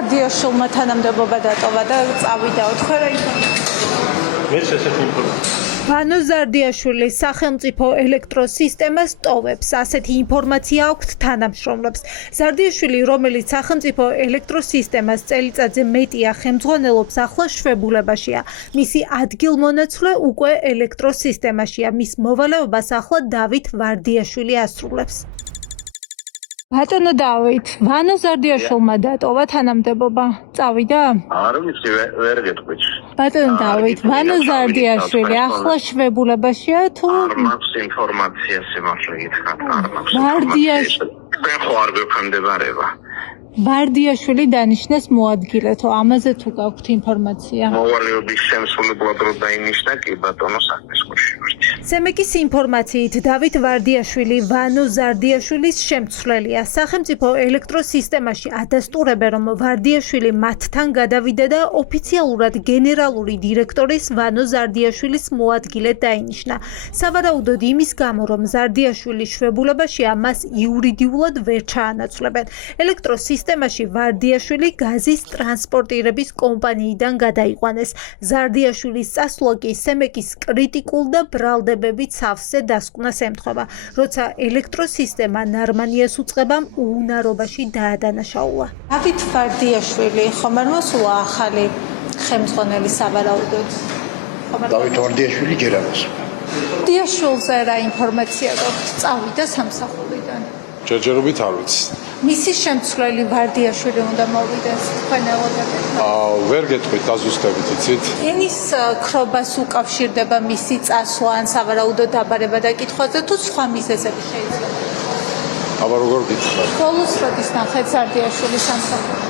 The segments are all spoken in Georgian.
ზარდიაშვილმა თანამდებობა დატოვა და წავიდა ოთხერა მეც ესეთი ინფორმაცია. ვანო ზარდიაშვილი სახელმწიფო ელექტროსისტემას ტოვებს. ასეთი ინფორმაცია აქვს თანამშრომლებს. ზარდიაშვილი, რომელიც სახელმწიფო ელექტროსისტემას წელიწადზე მეტია ხელმძღვანელობს, ახლა შვებულებაშია. მისი ადგილმონაცვლე უკვე ელექტროსისტემაშია. მის მოვალეობას ახლა დავით ვარდიაშვილი ასრულებს. ბატონო დავით, ვანო ზარდიაშვილმა დატოვა თანამდებობა. წავიდა? არ ვიცი, ვერ გეტყვით. ბატონო დავით, ვანო ზარდიაშვილი ახლა შვებულებაშია თუ არ მაქვს ინფორმაცია სიმართლე გითხრათ, არ მაქვს. თქვენ ხო არ გვექვემდებარება. ვარდიაშვილი დანიშნეს მოადგილეთო, ამაზე თუ გაქვთ ინფორმაცია? მოვალეობის შემსრულებლად რო დაინიშნა, კი ბატონო საქმეს ხუშივართ. სემეკის ინფორმაციით დავით ვარდიაშვილი ვანო ზარდიაშვილის შემცვლელია. სახელმწიფო ელექტროსისტემაში ადასტურებენ, რომ ვარდიაშვილი მათთან გადავიდა და ოფიციალურად გენერალური დირექტორის ვანო ზარდიაშვილის მოადგილედ დაინიშნა. სავარაუდოდ იმის გამო, რომ ზარდიაშვილი შვებულებაშია, მას იურიდიულად ვერ ჩაანაცვლებენ. ელექტროსისტემაში ვარდიაშვილი გაზის ტრანსპორტირების კომპანიიდან გადაიყვანეს. ზარდიაშვილის წასვლა კი სემეკის კრიტიკულ და ბრალდებებით სავსე დასკვნას ემთხვევა, როცა ელექტროსისტემა ნარმანიას უწყებამ უუნარობაში დაადანაშაულა. დავით ვარდიაშვილი ხომ არ მოსულა ახალი ხელმძღვანელი სავარაუდოდ? დავით ვარდიაშვილი ჯერ არ მოსულა. ვარდიაშვილზე რა ინფორმაცია გაქვთ? წავიდა სამსახურიდან. ჯერჯერობით არ ვიცი. მისი შემცვლელი ვარდიაშვილი უნდა მოვიდეს თქვენ ელოდებით? ვერ გეტყვით დაზუსტებით, იცით? ენის ქრობას უკავშირდება მისი წასვლა ან სავარაუდო დაბარება და კითხვაზე თუ სხვა მიზეზები შეიძლება? აბა როგორ გითხრათ? ბოლოს როდის ნახეთ ზარდიაშვილის სამსახურში?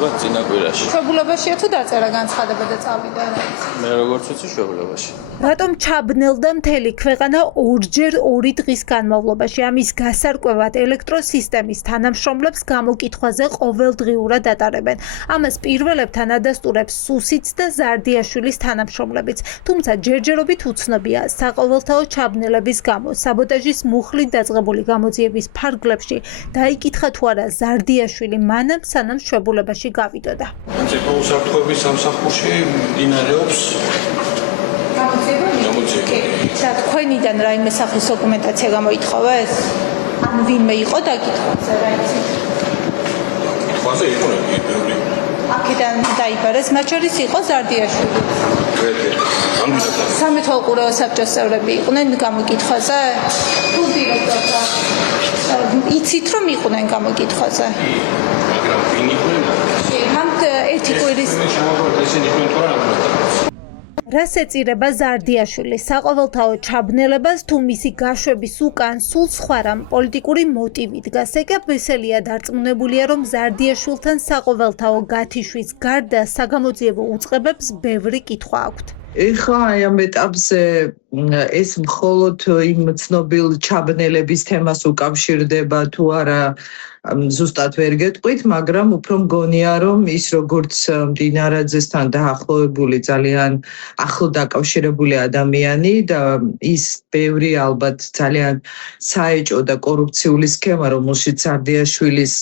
წინა კვირაში. შვებულებაშია თუ დაწერა განცხადება და წავიდა? მე როგორც ვიცი შვებულებაში. რატომ ჩაბნელდა მთელი ქვეყანა ორჯერ 2 დღის განმავლობაში? ამის გასარკვევად ელექტროსისტემის თანამშრომლებს გამოკითხვაზე ყოველდღიურად ატარებენ. ამას პირველებთან ადასტურებს სუსიც და ზარდიაშვილის თანამშრომლებიც. თუმცა ჯერჯერობით უცნობია საყოველთაო ჩაბნელების გამო საბოტაჟის მუხლით დაწყებული გამოძიების ფარგლებში დაიკითხა თუ არა ზარდიაშვილი მანამ სანამ შვებულებაში გავიდოდა. სახელმწიფო უსაფრთხოების სამსახურში მიმდინარეობს და თქვენიდან რაიმე სახის დოკუმენტაცია გამოითხოვეს? ან ვინმე იყო დაკითხვაზე რა იცით? კითხვაზე იყო ბევრი. აქედან დაიბარეს, მათ შორის იყო ზარდიაშვილი. სამეთო უყურეო საბჭოს წევრები იყვნენ გამოკითხვაზე? თუ დირექტორია? იცით რომ იყვნენ გამოკითხვაზე? მაგრამ ვინ იყვნენ? ამ ერთი კვირის რას ეწირება ზარდიაშვილი? საყოველთაო ჩაბნელებას თუ მისი გაშვების უკან სულ სხვა რამ პოლიტიკური მოტივი დგას? ეკაბესელია დარწმუნებულია, რომ ზარდიაშვილთან საყოველთაო გათიშვის გარდა საგამოძიებო უწყებებს ბევრი კითხვა აქვთ. ეხლა აი ამ ეტაპზე ეს მხოლოდ იმ ცნობილ ჩაბნელების თემას უკავშირდება თუ არა ზუსტად ვერ გეტყვით, მაგრამ უფრო მგონია, რომ ის როგორც მდინარაძესთან დაახლოებული ძალიან ახლო დაკავშირებული ადამიანი და ის ბევრი ალბათ ძალიან საეჭო და კორუფციული სქემა, რომელშიც ზარდიაშვილის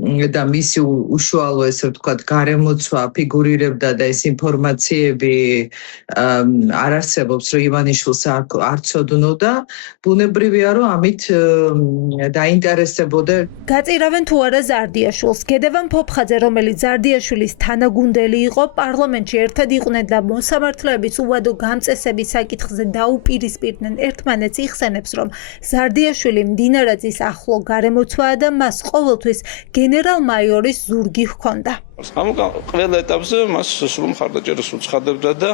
და მისი უშუალო ესე ვთქვათ გარემოცვა ფიგურირებდა და ეს ინფორმაციები არ არსებობს, რომ ივანიშვილს არ ცოდნოდა, ბუნებრივია, რომ ამით დაინტერესებოდა. გაწირავენ თუ არა ზარდიაშვილს? გედევან ფოფხაძე, რომელიც ზარდიაშვილის თანაგუნდელი იყო, პარლამენტში ერთად იყვნენ და მოსამართლეების უვადო გამწესების საკითხზე დაუპირისპირდნენ ერთმანეთს, იხსენებს, რომ ზარდიაშვილი მდინარაძის ახლო გარემოცვაა და მას ყოველთვის გენერალ-მაიორის ზურგი ჰქონდა. ამ ყველა ეტაპზე მას სულ მხარდაჭერას უცხადებდა და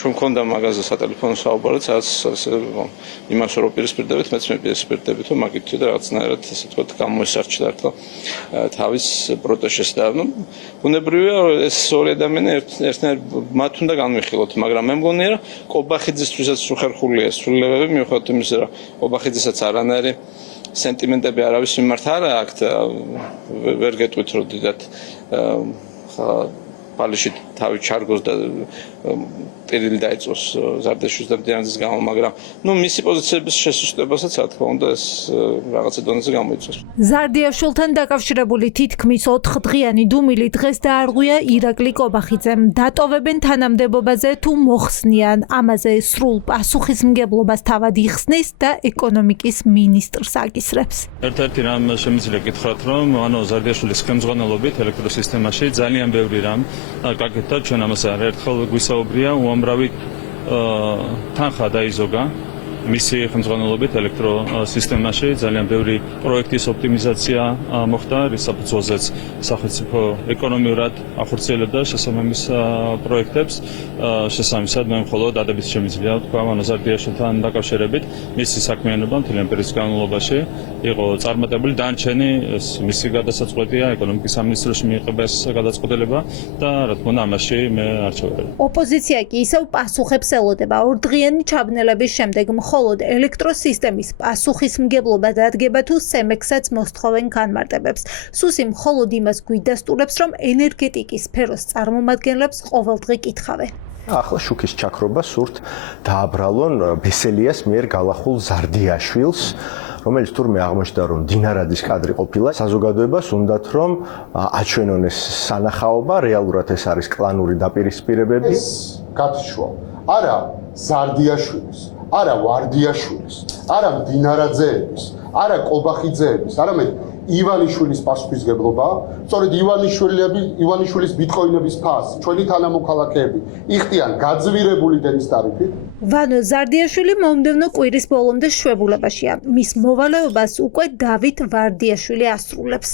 ჩვენ მქონდა მაგაზე სატელეფონო საუბარიც, იმას რო პირისპირდებით, მეც მეპირისპირდებით, რომ მაგით და რაღაცნაირად ესე ვთქვათ გამოესარჩა თავის პროტესტს და ბუნებრივია ეს ორი ადამიანი ერთნაირ მათ უნდა განვიხილოთ, მაგრამ მე მგონია რომ კობახიძისთვისაც უხერხულია სრულებები, მიუხედავად იმისა, რომ კობახიძისაც არანაირი სენტიმენტები არავის მიმართ არ აქვს, ვერ გეტყვით რომ დიდად ბალიში თავი ჩარგოს და ტირილი დაიწყოს ზარდაშვილს და მდიანძის გამო, მაგრამ მისი პოზიციების შესუსტებასაც რა თქმა უნდა ეს რაღაცა დონეზე გამოიწვევს. ზარდიაშვილთან დაკავშირებული თითქმის 4 დღიანი დუმილი დღეს დაარღვია ირაკლი კობახიძემ. დატოვებენ თანამდებობაზე თუ მოხსნიან, ამაზე სრულ პასუხისმგებლობას თავად იხსნის და ეკონომიკის მინისტრს აკისრებს. ერთ-ერთი რამ შემიძლია გითხრათ, რომ ზარდიაშვილის ხელმძღვანელობით ელექტროსისტემაში ძალიან ბევრი რამ გაკეთდა. ჩვენ ამას არაერთხელ გვისაუბრია, უამრავი თანხა დაიზოგა მისი ხელმძღვანელობით ელექტროსისტემაში, ძალიან ბევრი პროექტის ოპტიმიზაცია მოხდა, რის საფუძველზეც სახელმწიფო ეკონომიურად ახორციელებდა შესაბამის პროექტებს. შესაბამისად, მე მხოლოდ დადებით შემიძლია თქვა ზარდიაშვილთან დაკავშირებით, მისი საქმიანობა მთლიან პერიოდის განმავლობაში იყო წარმატებული. დანარჩენი მისი გადასაწყვეტია ეკონომიკის სამინისტროში მიიღება ეს გადაწყვეტილება და რა თქმა უნდა ამაში მე არ ჩავარდნი. ოპოზიცია კი ისევ პასუხებს ელოდება. ორდღიანი ჩაბნელების შემდეგ მხოლოდ ელექტროსისტემის პასუხისმგებლობა დადგება თუ სემექსაც მოსთხოვენ განმარტებებს. სუსი მხოლოდ იმას გვიდასტურებს, რომ ენერგეტიკის სფეროს წარმომადგენლებს ყოველდღე კითხავენ. ახლა შუქის ჩაქრობა სურთ დააბრალონ ბესელიას მიერ გალახულ ზარდიაშვილს, რომელიც თურმე აღმოჩნდა, რომ დინარადის კადრი ყოფილა. საზოგადოებას უნდათ, რომ აჩვენონ ეს სანახაობა, რეალურად ეს არის კლანური დაპირისპირებები. გათშვა არა ზარდიაშვილის, არა ვარდიაშვილის, არა დინარაძეების, არა კობახიძეების, არამედ ივანიშვილის პასუხისმგებლობა, სწორედ ივანიშვილის ბიტკოინების ფასი, ჩვენი თანამოქალაქეები იხდიან გაძვირებული დენის ტარიფით. ვანო ზარდიაშვილი მომდევნო კვირის ბოლომდე შვებულებაშია. მის მოვალეობას უკვე დავით ვარდიაშვილი ასრულებს.